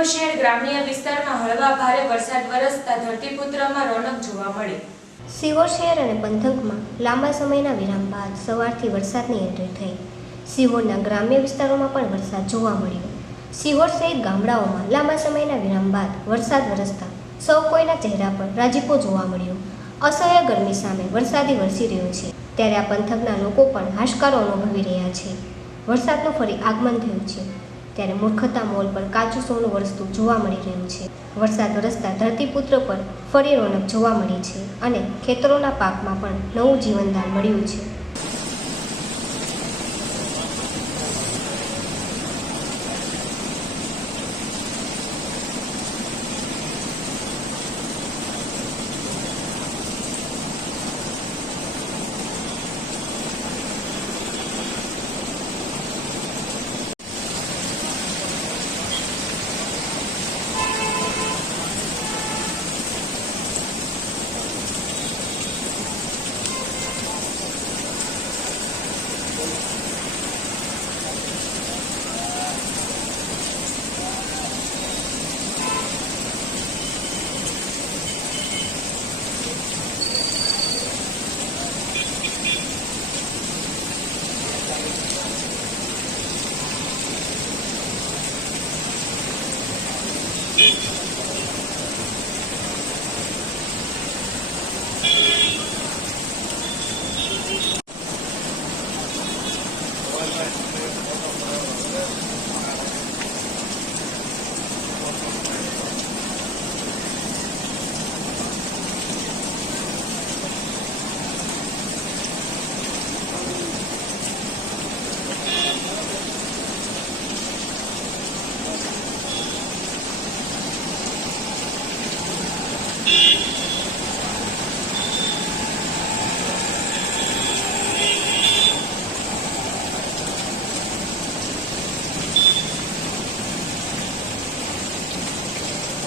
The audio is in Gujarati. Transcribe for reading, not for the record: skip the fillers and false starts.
સિહોર શહેર ગ્રામ્ય વિસ્તારમાં હળવા ભારે વરસાદ વરસતા ધરતીપુત્રમાં રોનક જોવા મળી। સિહોર શહેર અને પંથકમાં લાંબા સમયના વિરામ બાદ સવારથી વરસાદની એન્ટ્રી થઈ। સિહોરના ગ્રામ્ય વિસ્તારોમાં પણ વરસાદ જોવા મળ્યો। સિહોર સહિત ગામડાઓમાં લાંબા સમયના વિરામ બાદ વરસાદ વરસતા સૌ કોઈના ચહેરા પર રાજીપો જોવા મળ્યો। અસહ્ય ગરમી સામે વરસાદી વરસી રહ્યો છે, ત્યારે આ પંથકના લોકો પણ હાશકારો અનુભવી રહ્યા છે। વરસાદનું ફરી આગમન થયું છે, ત્યારે મૂર્ખતા મોલ પર કાચું સોનું વરસતું જોવા મળી રહ્યું છે। વરસાદ વરસતા ધરતીપુત્ર પર ફરી રોનક જોવા મળી છે અને ખેતરોના પાકમાં પણ નવું જીવનદાન મળ્યું છે।